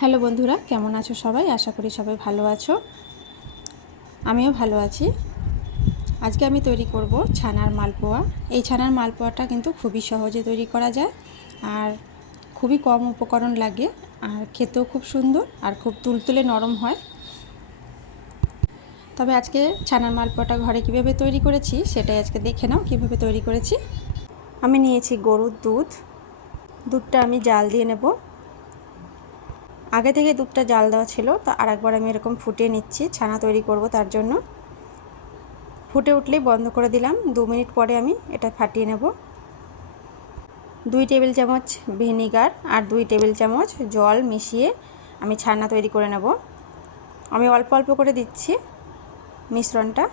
Hello বন্ধুরা, কেমন আছো সবাই? আশা করি সবাই ভালো আছো। আমিও ভালো আছি। আজকে আমি তৈরি করব ছানার মালপোয়া। এই ছানার মালপোয়াটা কিন্তু খুবই সহজে তৈরি করা যায় আর খুবই কম উপকরণ লাগে, আর খেতেও খুব সুন্দর আর খুব তুলতুলে নরম হয়। তবে আজকে ছানার মালপোয়াটা ঘরে কিভাবে তৈরি করেছি সেটাই আজকে দেখে নাও কিভাবে তৈরি করেছি। আমি নিয়েছি গরুর দুধ। দুধটা আমি জাল দিয়ে নেব। আগে থেকে দুধটা জাল দেওয়া ছিল, তো আরেকবার আমি এরকম ফুটিয়ে নিচ্ছি, ছানা তৈরি করব তার জন্য। ফুটে উঠলেই বন্ধ করে দিলাম। 2 মিনিট পরে আমি এটা ফাটিয়ে নেব। 2 টেবিল চামচ ভিনিগার আর 2 টেবিল চামচ জল মিশিয়ে আমি ছানা তৈরি করে নেব। আমি অল্প অল্প করে দিচ্ছি মিশ্রণটা।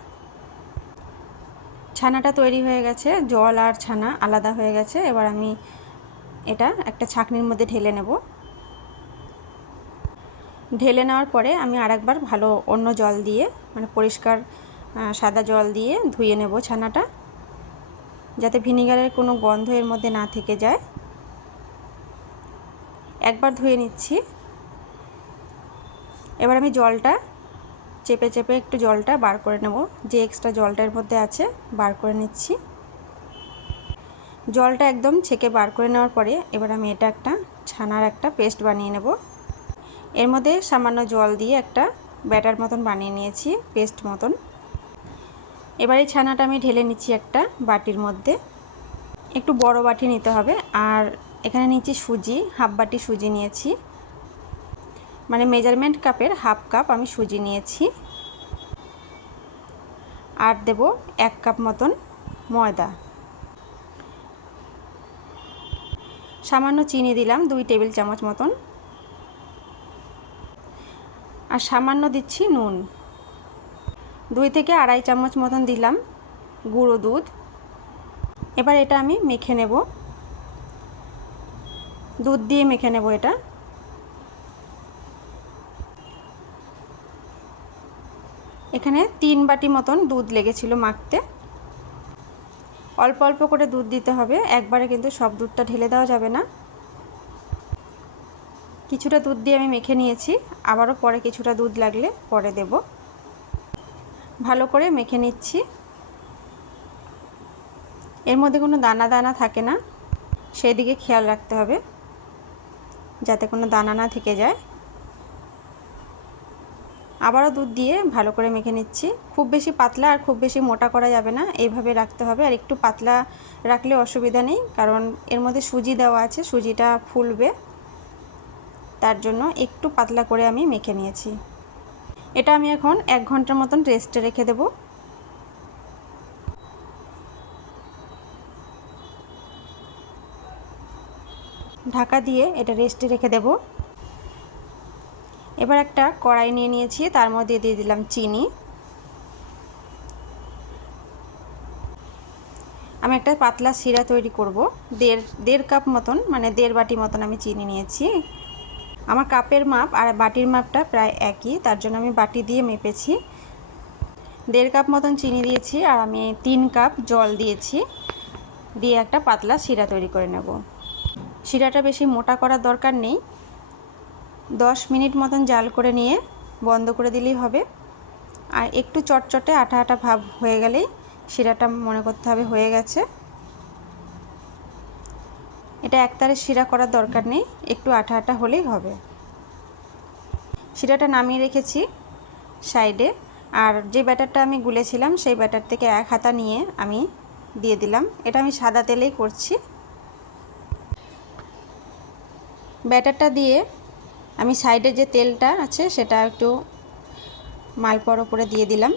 ছানাটা তৈরি হয়ে গেছে, জল আর ছানা আলাদা হয়ে গেছে। এবার আমি এটা একটা ছাঁকনির মধ্যে ঢেলে নেব। ঢেলে নেওয়ার পরে আমি আরেকবার ভালো অন্য জল দিয়ে, মানে পরিষ্কার সাদা জল দিয়ে ধুয়ে নেব ছানাটা, যাতে ভিনিগারের কোনো গন্ধ এর মধ্যে না থেকে যায়। একবার ধুয়ে নিচ্ছি। এবার আমি জলটা চেপে চেপে একটু জলটা বার করে নেব, যে এক্সট্রা জলটার মধ্যে আছে বার করে নিচ্ছি। জলটা একদম ছেঁকে বার করে নেওয়ার পরে এবার আমি এটা একটা ছানার একটা পেস্ট বানিয়ে নেব। এর মধ্যে সামান্য জল দিয়ে একটা ব্যাটার মতন বানিয়ে নিয়েছি, পেস্ট মতন। এবার এই ছানাটা আমি ঢেলে নিচ্ছি একটা বাটির মধ্যে। একটু বড় বাটি নিতে হবে। আর এখানে নিচ্ছি সুজি, হাফ বাটি সুজি নিয়েছি, মানে মেজারমেন্ট কাপের হাফ কাপ আমি সুজি নিয়েছি। আর দেব 1 কাপ মতন ময়দা। সামান্য চিনি দিলাম 2 টেবিল চামচ মতন। আর সামান্য দিচ্ছি নুন। 2 থেকে আড়াই চামচ মতন দিলাম গুঁড়ো দুধ। এবার এটা আমি মেখে নেব, দুধ দিয়ে মেখে নেব এটা। এখানে 3 বাটি মতন দুধ লেগেছিল মাখতে। অল্প অল্প করে দুধ দিতে হবে, একবারে কিন্তু সব দুধটা ঢেলে দেওয়া যাবে না। কিছুটা দুধ দিয়ে আমি মেখে নিয়েছি, আবারও পরে কিছুটা দুধ লাগলে পরে দেব। ভালো করে মেখে নিচ্ছি। এর মধ্যে কোনো দানা দানা থাকে না, সেই দিকে খেয়াল রাখতে হবে যাতে কোনো দানা না থেকে যায়। আবারও দুধ দিয়ে ভালো করে মেখে নিচ্ছি। খুব বেশি পাতলা আর খুব বেশি মোটা করা যাবে না, এইভাবে রাখতে হবে। আর একটু পাতলা রাখলে অসুবিধা নেই, কারণ এর মধ্যে সুজি দেওয়া আছে, সুজিটা ফুলবে, তার জন্য একটু পাতলা করে আমি মেখে নিয়েছি। এটা আমি এখন 1 ঘন্টার মতন রেস্টে রেখে দেব। ঢাকা দিয়ে এটা রেস্টে রেখে দেব। এবার একটা কড়াই নিয়ে নিয়েছি, তার মধ্যে দিয়ে দিলাম চিনি। আমি একটা পাতলা শিরা তৈরি করব। দেড় কাপ মতন, মানে 1.5 বাটি মতন আমি চিনি নিয়েছি। আমার কাপের মাপ আর বাটির মাপটা প্রায় একই, তার জন্য আমি বাটি দিয়ে মেপেছি। 1.5 কাপ মতন চিনি দিয়েছি আর আমি 3 কাপ জল দিয়েছি, দিয়ে একটা পাতলা শিরা তৈরি করে নেব। শিরাটা বেশি মোটা করার দরকার নেই। 10 মিনিট মতন জাল করে নিয়ে বন্ধ করে দিলেই হবে। আর একটু চটচটে আঠা আঠা ভাব হয়ে গেলেই শিরাটা মনে করতে হবে হয়ে গেছে। এটা একতারে শিরা করার দরকার নেই, একটু আঠা আঠা হলেই হবে। শিরাটা নামিয়ে রেখেছি সাইডে। আর যে ব্যাটারটা আমি গুলেছিলাম সেই ব্যাটার থেকে 1 হাতা নিয়ে আমি দিয়ে দিলাম। এটা আমি সাদা তেলেই করছি। ব্যাটারটা দিয়ে আমি সাইডে যে তেলটা আছে সেটা একটু মালপোয়ার ওপরে দিয়ে দিলাম।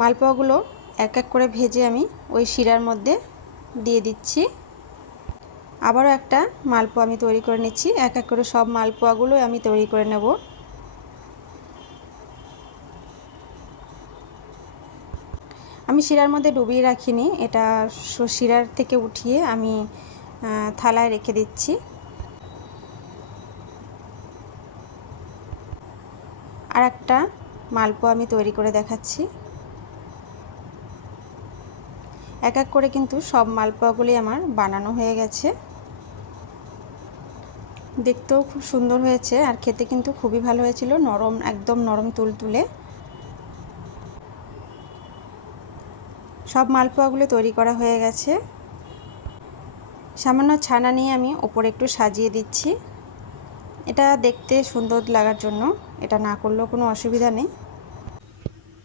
মালপোয়াগুলো এক এক করে ভেজে আমি ওই শিরার মধ্যে দিয়ে দিচ্ছি। আবারও একটা মালপোয়া আমি তৈরি করে নিচ্ছি। এক এক করে সব মালপোয়াগুলো আমি তৈরি করে নেব। আমি শিরার মধ্যে ডুবিয়ে রাখিনি, এটা শিরার থেকে উঠিয়ে আমি থালায় রেখে দিচ্ছি। আর একটা মালপোয়া আমি তৈরি করে দেখাচ্ছি। এক এক করে কিন্তু সব মালপোয়াগুলি আমার বানানো হয়ে গেছে। দেখতেও খুব সুন্দর হয়েছে আর খেতে কিন্তু খুবই ভালো হয়েছিল, নরম, একদম নরম তুলতুলে। সব মালপোয়াগুলো তৈরি করা হয়ে গেছে। সামান্য ছানা নিয়ে আমি ওপরে একটু সাজিয়ে দিচ্ছি, এটা দেখতে সুন্দর লাগার জন্য। এটা না করলেও কোনো অসুবিধা নেই।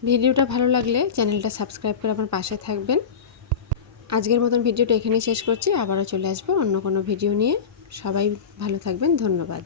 ভিডিওটা ভালো লাগলে চ্যানেলটা সাবস্ক্রাইব করে আমার পাশে থাকবেন। আজকের মতন ভিডিওটা এখানেই শেষ করছি, আবারও চলে আসবো অন্য কোনো ভিডিও নিয়ে। সবাই ভালো থাকবেন, ধন্যবাদ।